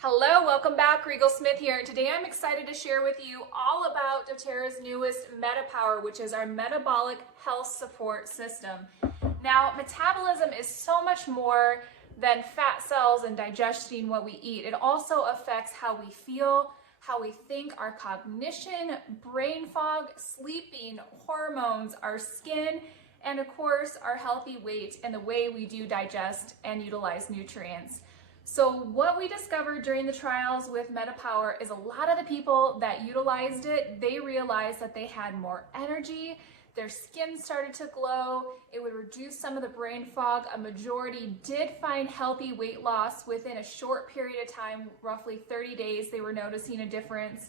Hello, welcome back. Regal Smith here, and today I'm excited to share with you all about doTERRA's newest Metapower, which is our metabolic health support system. Now, metabolism is so much more than fat cells and digesting what we eat. It also affects how we feel, how we think, our cognition, brain fog, sleeping, hormones, our skin, and of course, our healthy weight and the way we do digest and utilize nutrients. So what we discovered during the trials with Metapower is a lot of the people that utilized it, they realized that they had more energy, their skin started to glow, it would reduce some of the brain fog. A majority did find healthy weight loss within a short period of time, roughly 30 days, they were noticing a difference,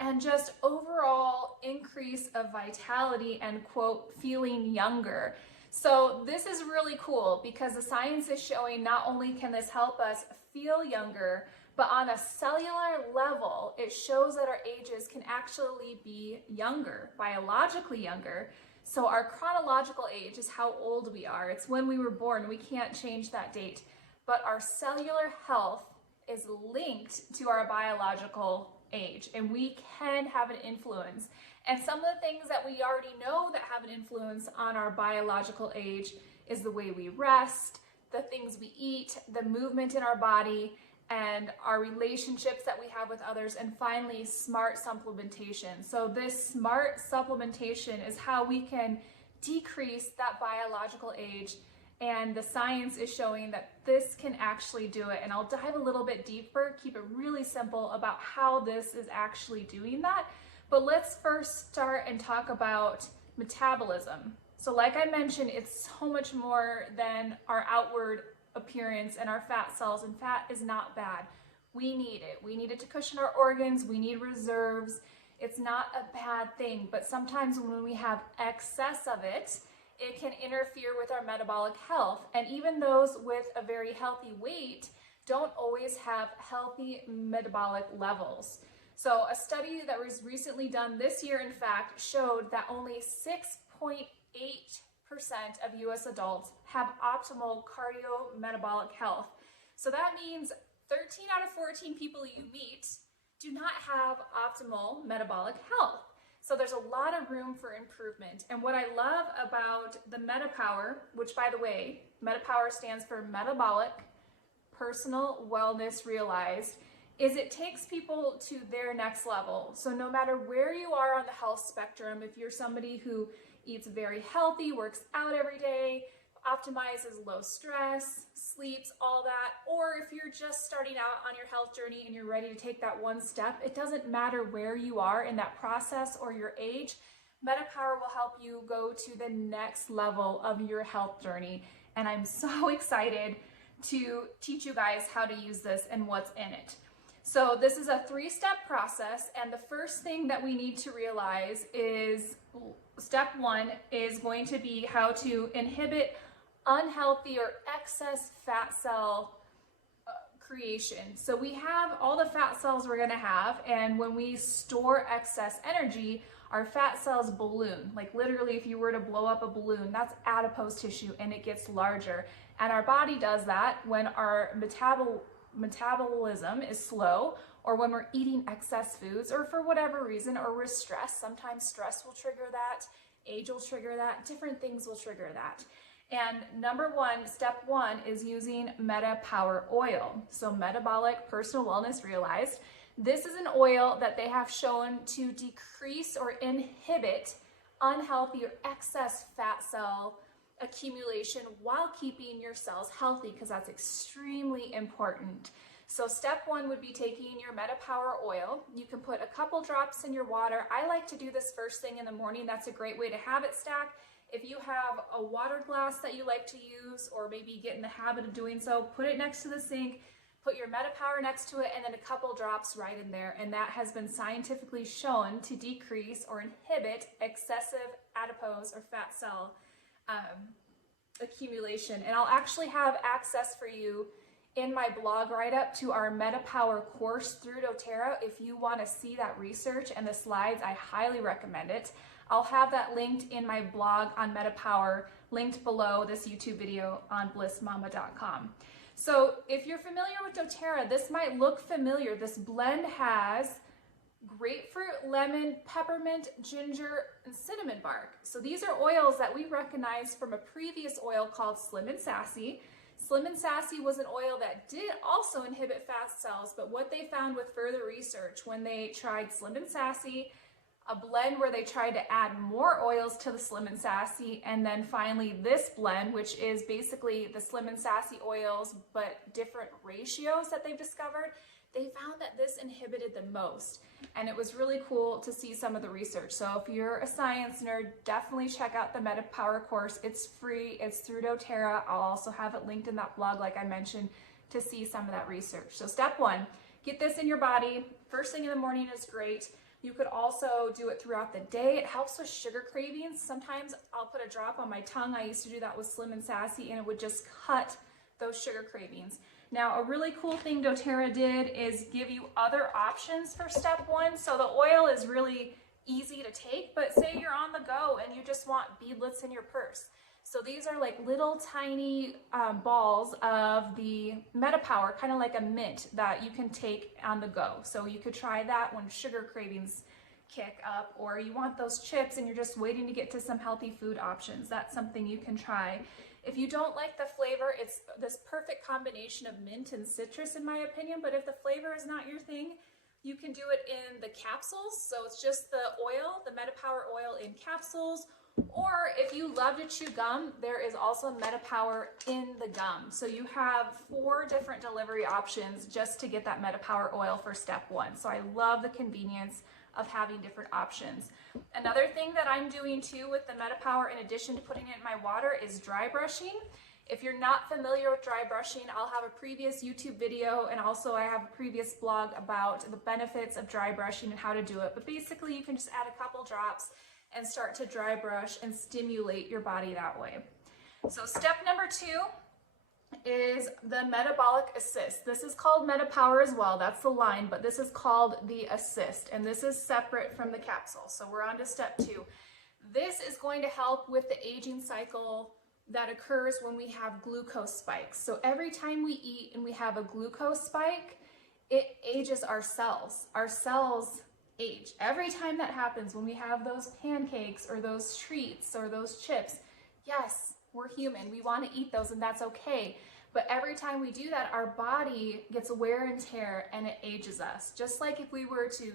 and just overall increase of vitality and, quote, feeling younger. So this is really cool because the science is showing not only can this help us feel younger, but on a cellular level, it shows that our ages can actually be younger, biologically younger. So our chronological age is how old we are. It's when we were born. We can't change that date. But our cellular health is linked to our biological age, and we can have an influence. And some of the things that we already know that have an influence on our biological age is the way we rest, the things we eat, the movement in our body, and our relationships that we have with others, and finally, smart supplementation. So this smart supplementation is how we can decrease that biological age, and the science is showing that this can actually do it. And I'll dive a little bit deeper, keep it really simple about how this is actually doing that. But let's first start and talk about metabolism. So like I mentioned, it's so much more than our outward appearance and our fat cells, and fat is not bad. We need it. We need it to cushion our organs. We need reserves. It's not a bad thing, but sometimes when we have excess of it, it can interfere with our metabolic health. And even those with a very healthy weight don't always have healthy metabolic levels. So a study that was recently done this year, in fact, showed that only 6.8% of US adults have optimal cardiometabolic health. So that means 13 out of 14 people you meet do not have optimal metabolic health. So there's a lot of room for improvement. And what I love about the Metapower, which by the way, Metapower stands for Metabolic Personal Wellness Realized, is it takes people to their next level. So no matter where you are on the health spectrum, if you're somebody who eats very healthy, works out every day, optimizes low stress, sleeps, all that, or if you're just starting out on your health journey and you're ready to take that one step, it doesn't matter where you are in that process or your age, Metapower will help you go to the next level of your health journey. And I'm so excited to teach you guys how to use this and what's in it. So this is a 3-step process, and the first thing that we need to realize is step 1 is going to be how to inhibit unhealthy or excess fat cell creation. So we have all the fat cells we're going to have, and when we store excess energy, our fat cells balloon. Like literally, if you were to blow up a balloon, that's adipose tissue and it gets larger. And our body does that when our metabolism is slow, or when we're eating excess foods, or for whatever reason, or we're stressed. Sometimes stress will trigger that, age will trigger that, different things will trigger that. And step one is using Metapower oil. So Metabolic Personal Wellness Realized. This is an oil that they have shown to decrease or inhibit unhealthy or excess fat cell accumulation while keeping your cells healthy, because that's extremely important. So step 1 would be taking your Metapower oil. You can put a couple drops in your water. I like to do this first thing in the morning. That's a great way to habit stack. If you have a water glass that you like to use, or maybe get in the habit of doing so, put it next to the sink, put your Metapower next to it, and then a couple drops right in there. And that has been scientifically shown to decrease or inhibit excessive adipose or fat cell accumulation. And I'll actually have access for you in my blog write-up to our Metapower course through doTERRA. If you want to see that research and the slides, I highly recommend it. I'll have that linked in my blog on Metapower, linked below this YouTube video on blissmama.com. So if you're familiar with doTERRA, this might look familiar. This blend has grapefruit, lemon, peppermint, ginger, and cinnamon bark. So these are oils that we recognize from a previous oil called Slim and Sassy. Slim and Sassy was an oil that did also inhibit fast cells, but what they found with further research when they tried Slim and Sassy, a blend where they tried to add more oils to the Slim and Sassy, and then finally this blend, which is basically the Slim and Sassy oils, but different ratios that they've discovered, they found that this inhibited the most. And it was really cool to see some of the research. So if you're a science nerd, definitely check out the MetaPower course. It's free, it's through doTERRA. I'll also have it linked in that blog, like I mentioned, to see some of that research. So step one, get this in your body. First thing in the morning is great. You could also do it throughout the day. It helps with sugar cravings. Sometimes I'll put a drop on my tongue. I used to do that with Slim and Sassy, and it would just cut those sugar cravings. Now, a really cool thing doTERRA did is give you other options for step one. So the oil is really easy to take, but say you're on the go and you just want beadlets in your purse. So these are like little tiny balls of the MetaPower, kind of like a mint that you can take on the go. So you could try that when sugar cravings kick up, or you want those chips and you're just waiting to get to some healthy food options. That's something you can try. If you don't like the flavor, it's this perfect combination of mint and citrus in my opinion, but if the flavor is not your thing, you can do it in the capsules. So it's just the oil, the MetaPower oil in capsules, or if you love to chew gum, there is also MetaPower in the gum. So you have 4 different delivery options just to get that MetaPower oil for step one. So I love the convenience of having different options. Another thing that I'm doing too with the MetaPower, in addition to putting it in my water, is dry brushing. If you're not familiar with dry brushing, I'll have a previous YouTube video, and also I have a previous blog about the benefits of dry brushing and how to do it. But basically you can just add a couple drops and start to dry brush and stimulate your body that way. So step number 2 is the metabolic assist. This is called MetaPower as well, that's the line, but this is called the assist, and this is separate from the capsule. So we're on to step 2. This is going to help with the aging cycle that occurs when we have glucose spikes. So every time we eat and we have a glucose spike, it ages our cells. Our cells age. Every time that happens, when we have those pancakes or those treats or those chips, yes, we're human, we want to eat those, and that's okay. But every time we do that, our body gets wear and tear and it ages us. Just like if we were to,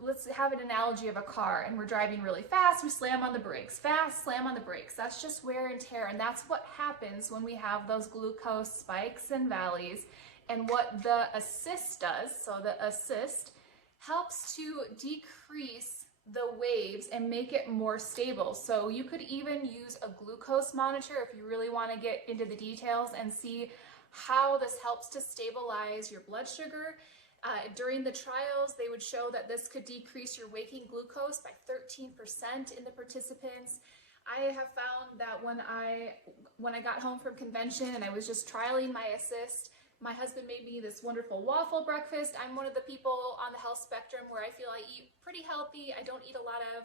let's have an analogy of a car and we're driving really fast, we slam on the brakes, fast, slam on the brakes. That's just wear and tear, and that's what happens when we have those glucose spikes and valleys. And what the assist does, so the assist helps to decrease the waves and make it more stable. So you could even use a glucose monitor if you really want to get into the details and see how this helps to stabilize your blood sugar. During the trials, they would show that this could decrease your waking glucose by 13% in the participants. I have found that when I got home from convention and I was just trialing my assist, my husband made me this wonderful waffle breakfast. I'm one of the people on the health spectrum where I feel I eat pretty healthy. I don't eat a lot of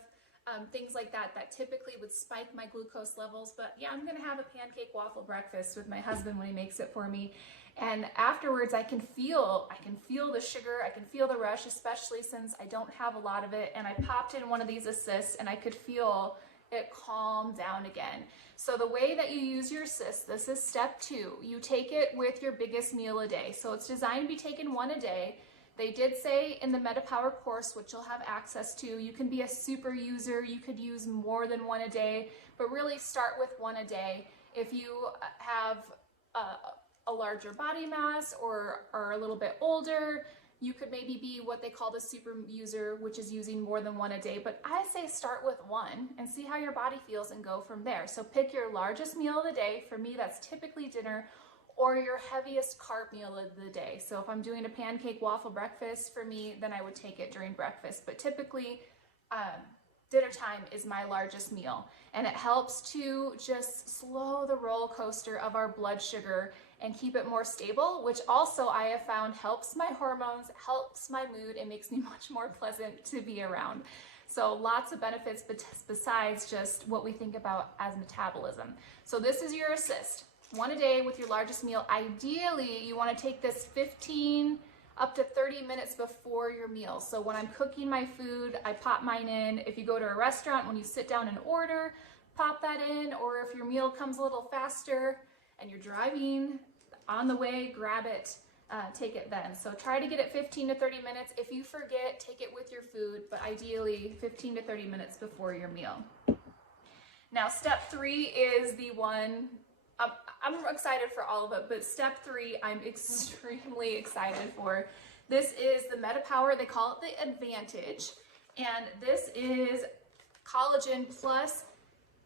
things like that typically would spike my glucose levels. But yeah, I'm gonna have a pancake waffle breakfast with my husband when he makes it for me. And afterwards I can feel the sugar, I can feel the rush, especially since I don't have a lot of it. And I popped in one of these assists and I could feel it calm down again. So the way that you use your assist, this is step 2. You take it with your biggest meal a day. So it's designed to be taken 1 a day. They did say in the MetaPower course, which you'll have access to, you can be a super user, you could use more than 1 a day, but really start with 1 a day. If you have a larger body mass or are a little bit older, you could maybe be what they call the super user, which is using more than 1 a day. But I say start with 1 and see how your body feels and go from there. So pick your largest meal of the day. For me, that's typically dinner, or your heaviest carb meal of the day. So if I'm doing a pancake waffle breakfast, for me, then I would take it during breakfast. But typically, dinner time is my largest meal. And it helps to just slow the roller coaster of our blood sugar and keep it more stable, which also I have found helps my hormones, helps my mood, and makes me much more pleasant to be around. So lots of benefits besides just what we think about as metabolism. So this is your assist. one a day with your largest meal. Ideally, you want to take this 15 up to 30 minutes before your meal. So when I'm cooking my food, I pop mine in. If you go to a restaurant, when you sit down and order, pop that in. Or if your meal comes a little faster and you're driving on the way, grab it, take it then. So try to get it 15 to 30 minutes. If you forget, take it with your food, but ideally 15 to 30 minutes before your meal. Now, step 3 is the one, I'm excited for all of it, but step 3, I'm extremely excited for. This is the Metapower. They call it the Advantage. And this is collagen plus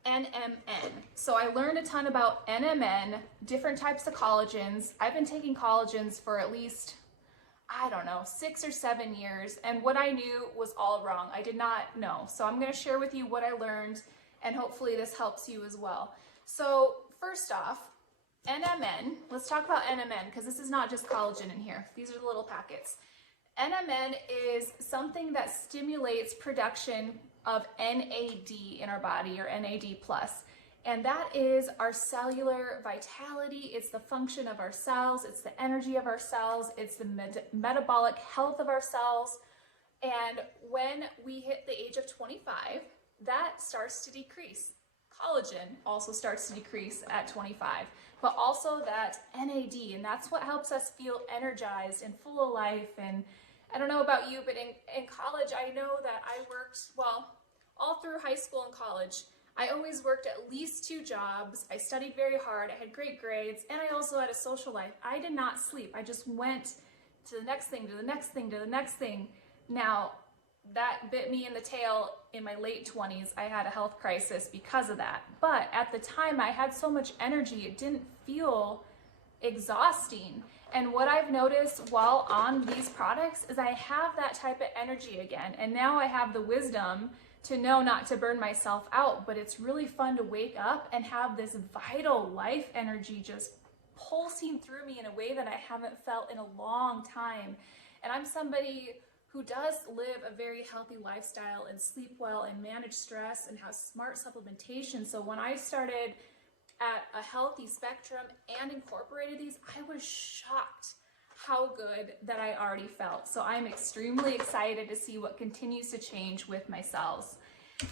NMN. So I learned a ton about NMN, different types of collagens. I've been taking collagens for at least, I don't know, 6 or 7 years. And what I knew was all wrong. I did not know. So I'm going to share with you what I learned, and hopefully this helps you as well. So first off, NMN, let's talk about NMN because this is not just collagen in here. These are the little packets. NMN is something that stimulates production of NAD in our body, or NAD+. And that is our cellular vitality. It's the function of our cells. It's the energy of our cells. It's the metabolic health of our cells. And when we hit the age of 25, that starts to decrease. Collagen also starts to decrease at 25, but also that NAD, and that's what helps us feel energized and full of life. And I don't know about you, but in college, I know that I worked, well, all through high school and college, I always worked at least 2 jobs. I studied very hard. I had great grades, and I also had a social life. I did not sleep. I just went to the next thing, to the next thing, to the next thing. Now, that bit me in the tail in my late 20s. I had a health crisis because of that. But at the time, I had so much energy, it didn't feel exhausting. And what I've noticed while on these products is I have that type of energy again. And now I have the wisdom to know not to burn myself out, but it's really fun to wake up and have this vital life energy just pulsing through me in a way that I haven't felt in a long time. And I'm somebody who does live a very healthy lifestyle and sleep well and manage stress and has smart supplementation. So when I started at a healthy spectrum and incorporated these, I was shocked how good that I already felt. So I'm extremely excited to see what continues to change with my cells.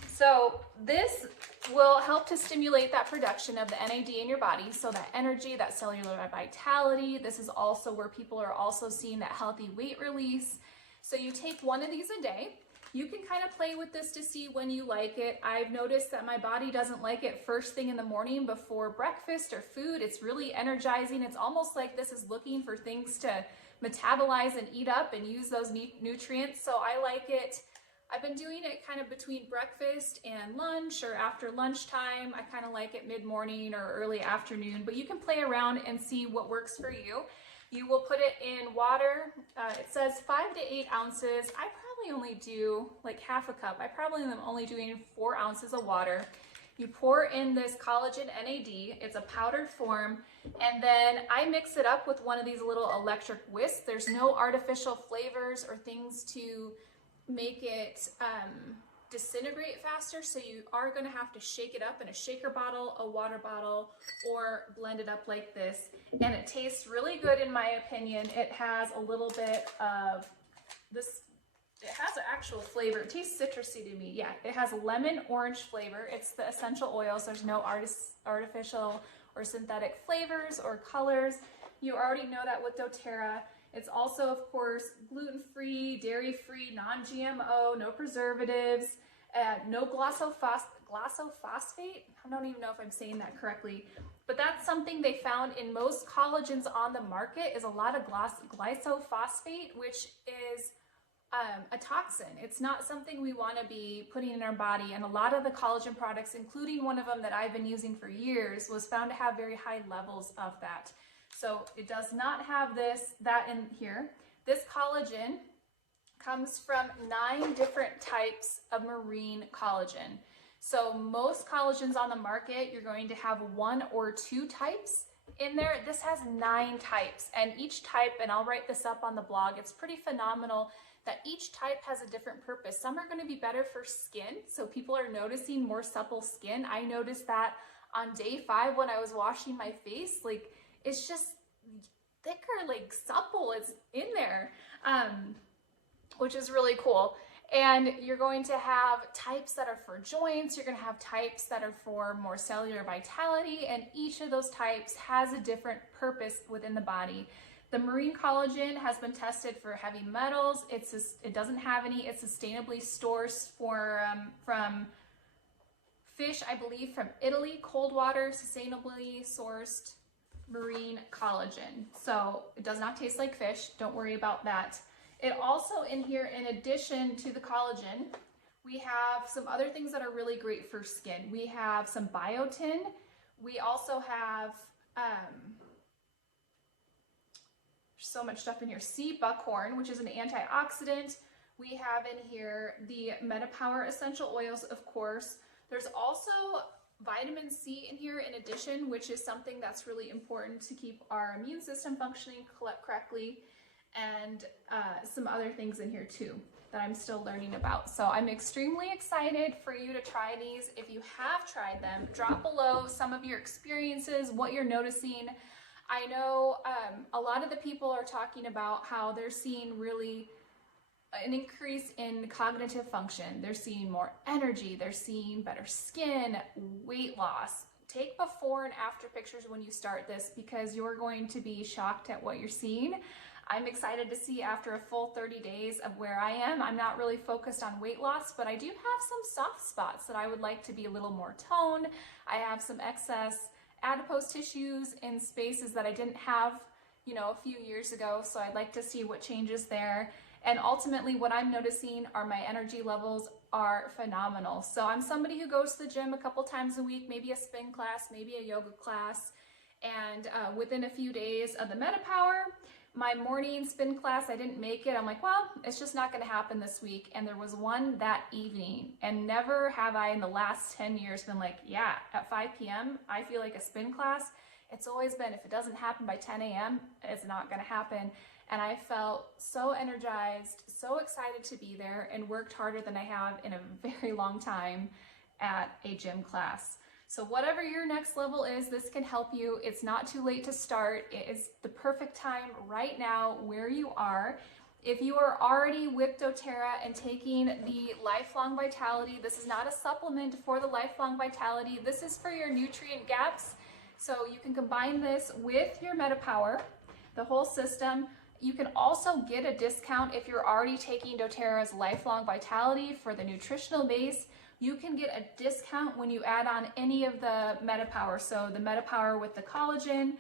So this will help to stimulate that production of the NAD in your body. So that energy, that cellular vitality. This is also where people are also seeing that healthy weight release. So you take one of these a day. You can kind of play with this to see when you like it. I've noticed that my body doesn't like it first thing in the morning before breakfast or food. It's really energizing. It's almost like this is looking for things to metabolize and eat up and use those nutrients. So I like it. I've been doing it kind of between breakfast and lunch or after lunchtime. I kind of like it mid-morning or early afternoon, but you can play around and see what works for you. You will put it in water. It says 5 to 8 ounces. I probably only do like half a cup. I probably am only doing 4 ounces of water. You pour in this collagen NAD. It's a powdered form. And then I mix it up with one of these little electric whisks. There's no artificial flavors or things to make it disintegrate faster, so you are going to have to shake it up in a shaker bottle, a water bottle, or blend it up like this. And it tastes really good in my opinion. It has a little bit of this, it has an actual flavor. It tastes citrusy to me. Yeah, it has lemon orange flavor. It's the essential oils. There's no artificial or synthetic flavors or colors. You already know that with doTERRA. It's also, of course, gluten-free, dairy-free, non-GMO, no preservatives, no glyphosate. I don't even know if I'm saying that correctly, but that's something they found in most collagens on the market is a lot of glyphosate, which is a toxin. It's not something we want to be putting in our body, and a lot of the collagen products, including one of them that I've been using for years, was found to have very high levels of that. So it does not have that in here. This collagen comes from 9 different types of marine collagen. So most collagens on the market, you're going to have 1 or 2 types in there. This has 9 types, and each type, and I'll write this up on the blog, it's pretty phenomenal that each type has a different purpose. Some are going to be better for skin, so people are noticing more supple skin. I noticed that on day 5 when I was washing my face. Like, it's just thicker, like supple, it's in there, which is really cool. And you're going to have types that are for joints, you're going to have types that are for more cellular vitality, and each of those types has a different purpose within the body. The marine collagen has been tested for heavy metals. It doesn't have any. It's sustainably sourced from fish, I believe, from Italy, cold water, sustainably sourced marine collagen. So it does not taste like fish. Don't worry about that. It also in here, in addition to the collagen, we have some other things that are really great for skin. We have some biotin. We also have so much stuff in here. Sea buckhorn, which is an antioxidant. We have in here the Metapower essential oils, of course. There's also vitamin C in here in addition, which is something that's really important to keep our immune system functioning correctly, and some other things in here too that I'm still learning about. So I'm extremely excited for you to try these. If you have tried them, drop below some of your experiences, what you're noticing. I know a lot of the people are talking about how they're seeing really an increase in cognitive function. They're seeing more energy, they're seeing better skin, weight loss. Take before and after pictures when you start this, because you're going to be shocked at what you're seeing. I'm excited to see after a full 30 days of where I am. I'm not really focused on weight loss, but I do have some soft spots that I would like to be a little more toned. I have some excess adipose tissues in spaces that I didn't have, you know, a few years ago. So I'd like to see what changes there. And ultimately what I'm noticing are my energy levels are phenomenal. So I'm somebody who goes to the gym a couple times a week, maybe a spin class, maybe a yoga class. And within a few days of the Metapower, my morning spin class, I didn't make it. I'm like, well, it's just not going to happen this week. And there was one that evening, and never have I in the last 10 years been like, yeah, at 5 p.m. I feel like a spin class. It's always been, if it doesn't happen by 10 a.m., it's not going to happen. And I felt so energized, so excited to be there, and worked harder than I have in a very long time at a gym class. So whatever your next level is, this can help you. It's not too late to start. It is the perfect time right now where you are. If you are already with doTERRA and taking the Lifelong Vitality, this is not a supplement for the Lifelong Vitality. This is for your nutrient gaps. So you can combine this with your Metapower, the whole system. You can also get a discount if you're already taking doTERRA's Lifelong Vitality for the nutritional base. You can get a discount when you add on any of the Metapower. So the Metapower with the collagen,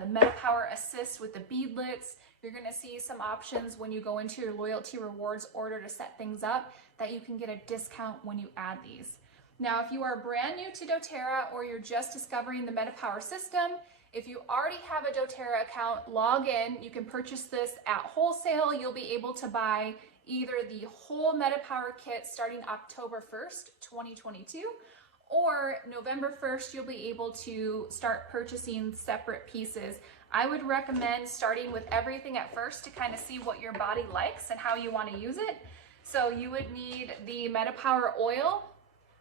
the Metapower Assist with the beadlets. You're gonna see some options when you go into your loyalty rewards order to set things up that you can get a discount when you add these. Now, if you are brand new to doTERRA or you're just discovering the Metapower system, if you already have a doTERRA account, log in. You can purchase this at wholesale. You'll be able to buy either the whole Metapower kit starting October 1st, 2022, or November 1st, you'll be able to start purchasing separate pieces. I would recommend starting with everything at first to kind of see what your body likes and how you want to use it. So you would need the Metapower oil.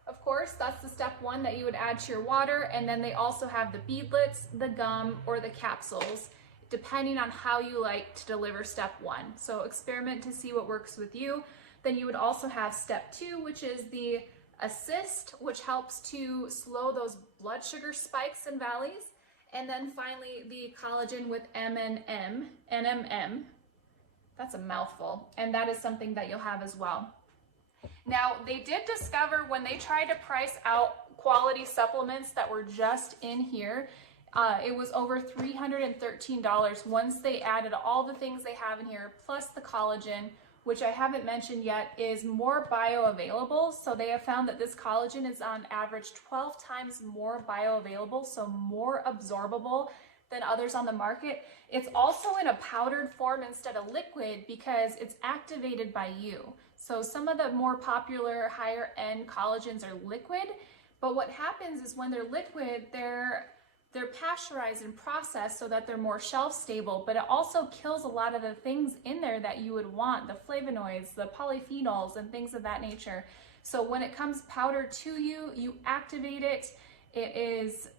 Of course, that's the step 1 that you would add to your water. And then they also have the beadlets, the gum, or the capsules, depending on how you like to deliver step 1. So experiment to see what works with you. Then you would also have step 2, which is the assist, which helps to slow those blood sugar spikes and valleys. And then finally, the collagen with NMM. That's a mouthful. And that is something that you'll have as well. Now, they did discover when they tried to price out quality supplements that were just in here, it was over $313 once they added all the things they have in here, plus the collagen, which I haven't mentioned yet, is more bioavailable. So they have found that this collagen is on average 12 times more bioavailable, so more absorbable than others on the market. It's also in a powdered form instead of liquid because it's activated by you. So some of the more popular higher end collagens are liquid, but what happens is when they're liquid, they're pasteurized and processed so that they're more shelf stable, but it also kills a lot of the things in there that you would want, the flavonoids, the polyphenols, and things of that nature. So when it comes powdered to you, you activate it, It is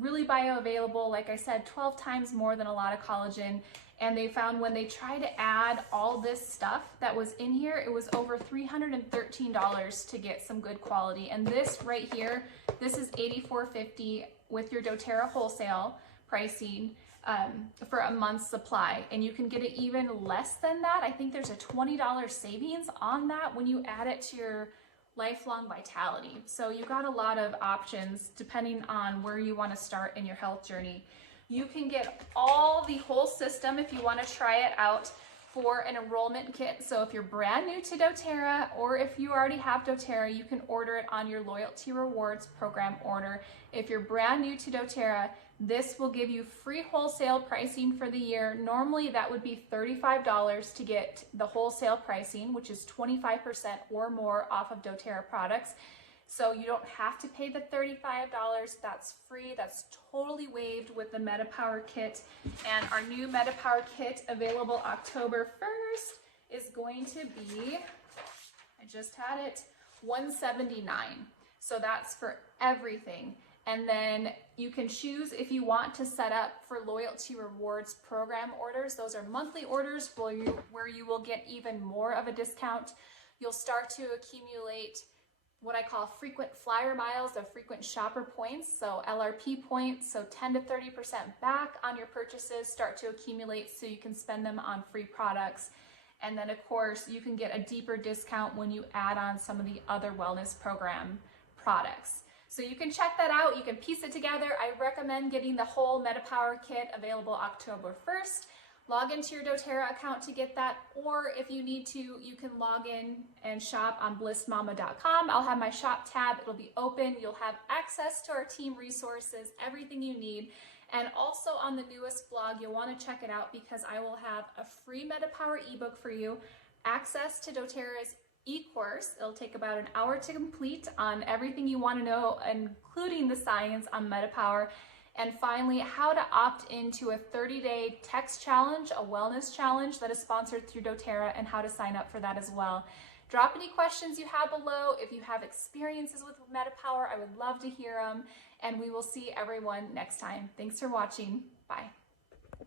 really bioavailable, like I said, 12 times more than a lot of collagen. And they found when they tried to add all this stuff that was in here, it was over $313 to get some good quality. And this right here, this is $84.50 with your doTERRA wholesale pricing for a month's supply. And you can get it even less than that. I think there's a $20 savings on that when you add it to your lifelong vitality. So you've got a lot of options depending on where you want to start in your health journey. You can get all the whole system if you want to try it out for an enrollment kit. So if you're brand new to doTERRA, or if you already have doTERRA, you can order it on your loyalty rewards program order. If you're brand new to doTERRA, this will give you free wholesale pricing for the year. Normally that would be $35 to get the wholesale pricing, which is 25% or more off of doTERRA products. So you don't have to pay the $35. That's free. That's totally waived with the MetaPower kit. And our new MetaPower kit, available October 1st, is going to be, I just had it, $179. So that's for everything. And then you can choose if you want to set up for loyalty rewards program orders. Those are monthly orders where you will get even more of a discount. You'll start to accumulate what I call frequent flyer miles, or frequent shopper points, so LRP points, so 10 to 30% back on your purchases start to accumulate so you can spend them on free products. And then of course you can get a deeper discount when you add on some of the other wellness program products. So you can check that out, you can piece it together. I recommend getting the whole MetaPower kit, available October 1st. Log into your doTERRA account to get that, or if you need to, you can log in and shop on blissmama.com. I'll have my shop tab, it'll be open. You'll have access to our team resources, everything you need. And also on the newest blog, you'll want to check it out because I will have a free MetaPower ebook for you, access to doTERRA's e-course. It'll take about an hour to complete on everything you want to know, including the science on MetaPower. And finally, how to opt into a 30-day text challenge, a wellness challenge that is sponsored through doTERRA, and how to sign up for that as well. Drop any questions you have below. If you have experiences with MetaPower, I would love to hear them. And we will see everyone next time. Thanks for watching. Bye.